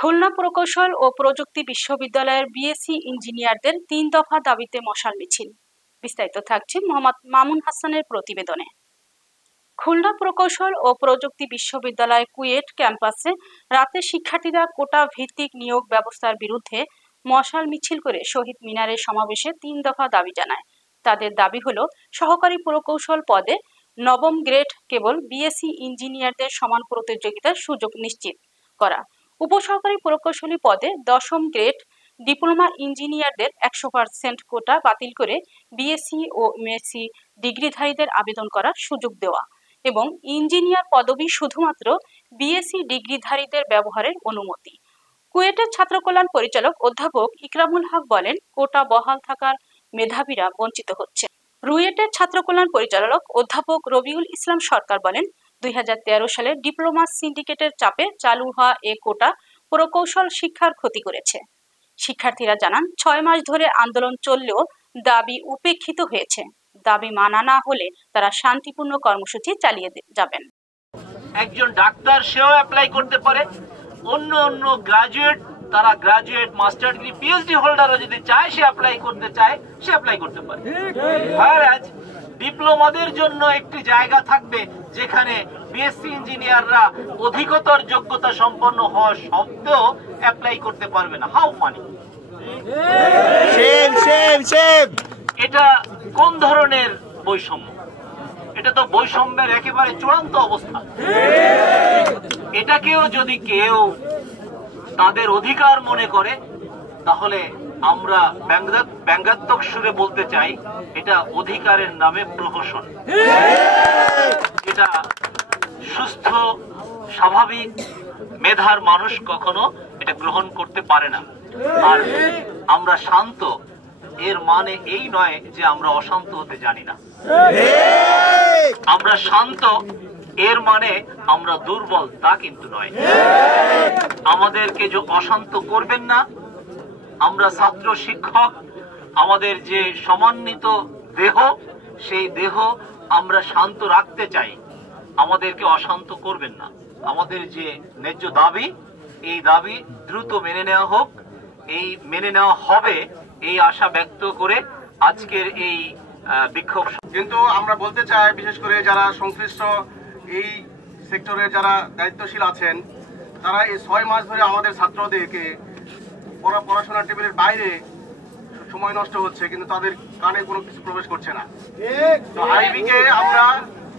খুলনা প্রকৌশল ও প্রযুক্তি বিশ্ববিদ্যালয়ের বিএসসি ইঞ্জিনিয়ারদের ৩ দফা দাবিতে মশাল মিছিল। বিস্তারিত থাকছে মোহাম্মদ মামুন হাসানের প্রতিবেদনে। খুলনা প্রকৌশল ও প্রযুক্তি বিশ্ববিদ্যালয় কুয়েট ক্যাম্পাসে রাতে শিক্ষার্থীরা কোটা ভিত্তিক নিয়োগ ব্যবস্থার বিরুদ্ধে মশাল মিছিল করে শহীদ মিনারের সমাবেশে ৩ দফা দাবি জানায়। তাদের দাবি হলো সহকারী প্রকৌশল পদে নবম গ্রেড কেবল বিএসসি ইঞ্জিনিয়ারদের সমান প্রতিযোগিতার সুযোগ নিশ্চিত করা, উপসহকারী প্রকৌশলী পদে 10ম গ্রেড ডিপ্লোমা ইঞ্জিনিয়ারদের 100% কোটা বাতিল করে বিএসসি ও এমএসসি ডিগ্রিধারীদের আবেদন করার সুযোগ দেওয়া এবং ইঞ্জিনিয়ার পদবি শুধুমাত্র বিএসসি ডিগ্রিধারীদের ব্যবহারের অনুমতি। কুয়েটের ছাত্র কল্যাণ পরিচালক অধ্যাপক ইকরামুল হক বলেন, কোটা বহাল থাকার মেধাবীরা বঞ্চিত হচ্ছে। রুয়েটের ছাত্র কল্যাণ পরিচালক অধ্যাপক রবিউল ইসলাম সরকার বলেন, 2013 সালে ডিপ্লোমা সিন্ডিকেটের চাপে চালু হওয়া এ কোটা প্রকৌশল শিক্ষার ক্ষতি করেছে। শিক্ষার্থীরা জানান, 6 মাস ধরে আন্দোলন চললেও দাবি উপেক্ষিত হয়েছে। দাবি মানা না হলে তারা শান্তিপূর্ণ কর্মসূচি চালিয়ে যাবেন। একজন ডাক্তার সেও অ্যাপ্লাই করতে পারে, অন্য গ্রাজুয়েট, তারা গ্রাজুয়েট, মাস্টার ডিগ্রি, পিএইচডি হোল্ডারও যদি চায়, সে অ্যাপ্লাই করতে চায়, সে অ্যাপ্লাই করতে পারে। whereas ডিপ্লোমাদের জন্য একটি জায়গা থাকবে যেখানে বিএসসি ইঞ্জিনিয়াররা অধিকতর যোগ্যতা সম্পন্ন হওয়া সত্ত্বেও অ্যাপ্লাই করতে পারবে না। How funny! এটা কোন ধরনের বৈষম্য? এটা তো বৈষম্যের একেবারে চূড়ান্ত অবস্থা। এটাকেও যদি কেউ তাদের অধিকার মনে করে, তাহলে আমরা ব্যঙ্গাত্মক সুরে বলতে চাই, এটা অধিকারের নামে প্রহসন। এটা সুস্থ স্বাভাবিক মেধার মানুষ কখনো এটা গ্রহণ করতে পারে না। আর আমরা শান্ত, এর মানে এই নয় যে আমরা অশান্ত হতে জানি না। আমরা শান্ত, এর মানে আমরা দুর্বল, তা কিন্তু নয়। আমাদেরকে যে অশান্ত করবেন না। আমরা ছাত্র শিক্ষক, আমাদের যে সমন্বিত দেহ, সেই দেহ আমরা শান্ত রাখতে চাই। আমাদেরকে অশান্ত করবেন না। আমাদের যে ন্যায্য দাবি, এই দাবি দ্রুত মেনে নেওয়া হোক, এই মেনে নেওয়া হবে, এই আশা ব্যক্ত করে আজকের এই বিক্ষোভ। কিন্তু আমরা বলতে চাই, বিশেষ করে যারা সংশ্লিষ্ট এই সেক্টরে যারা দায়িত্বশীল আছেন, তারা এই 6 মাস ধরে আমাদের ছাত্রদেরকে পড়াশোনার টেবিলের বাইরে সময় নষ্ট হচ্ছে, কিন্তু তাদের কানে কোনো কিছু প্রবেশ করছে না। তো আইবিকে আমরা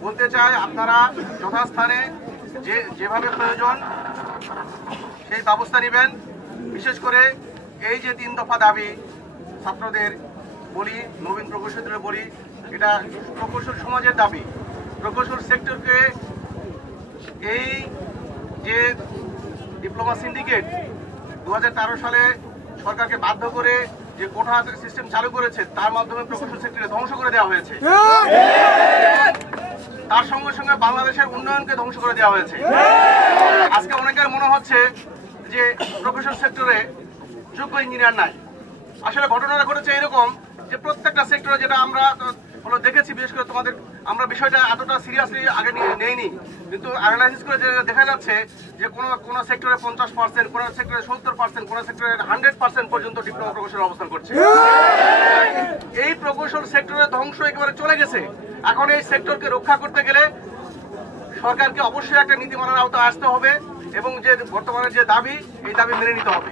বলতে চাই, আপনারা যথাস্থানে যেভাবে প্রয়োজন সেই ব্যবস্থা নেবেন। বিশেষ করে এই যে 3 দফা দাবি ছাত্রদের বলি, নবীন প্রকৌশলীদের বলি, এটা প্রকৌশল সমাজের দাবি। প্রকৌশল সেক্টরকে এই যে ডিপ্লোমা সিন্ডিকেট 2013 সালে সরকারকে বাধ্য করে যে কোটা সিস্টেম চালু করেছে, তার মাধ্যমে প্রকৌশল সেক্টরে ধ্বংস করে দেওয়া হয়েছে। তার সঙ্গে সঙ্গে বাংলাদেশের উন্নয়নকে ধ্বংস করে দেওয়া হয়েছে। আজকে অনেকের মনে হচ্ছে যে প্রকৌশল সেক্টরে যোগ্য ইঞ্জিনিয়ার নাই। আসলে ঘটনাটা ঘটেছে এরকম যে প্রত্যেকটা সেক্টরে, যেটা আমরা দেখেছি, বিশেষ করে তোমাদের, আমরা বিষয়টা এতটা সিরিয়াসলি আগে নেইনি, কিন্তু অ্যানালাইসিস করে দেখা যাচ্ছে যে কোন সেক্টরে 50%, কোন সেক্টরে 70%, কোন সেক্টরে 100% পর্যন্ত ডিপ্লোমা প্রকৌশল অবস্থান করছে। এই প্রকৌশল সেক্টরের ধ্বংস একেবারে চলে গেছে। এখন এই সেক্টরকে রক্ষা করতে গেলে সরকারকে অবশ্যই একটা নীতিমালার আওতায় আসতে হবে এবং যে বর্তমানে যে দাবি, এই দাবি মেনে নিতে হবে।